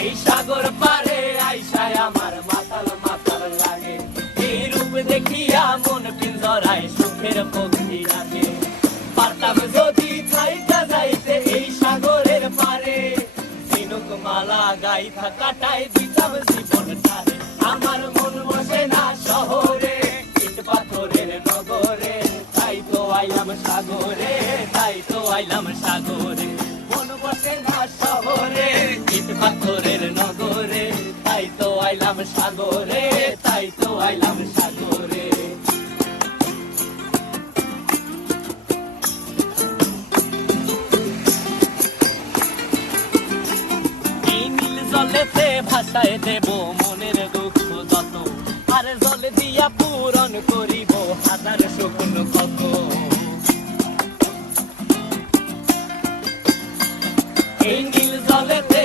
এই সাগর পারে আইসায় আমার মাতাল মাতাল লাগে, এই রূপ দেখিয়া মন পিঞ্জরায় সুখের পক্ষী রাখে। পারতাম যদি থাইকা যাইতে এই সাগরের পারে, ঝিনুক মালা গাইথা কাটাই দিতাম জীবনটারে। আমার মন বসে না শহরে, ইট পাথরের নগরে, তাই তো আইলাম সাগরে, তাই তো আইলাম সাগরে। মন বসে না শহরে, ইট পাথরের নগরে, তাই তো আইলাম সাগরে, তাই তো আইলাম সাগরে। এই নীল জলেতে ভাসায় দেব মনের দুঃখ যত, আর জলে দিয়া পূরণ করিব হাজার স্বপ্ন কত। এই নীল জলেতে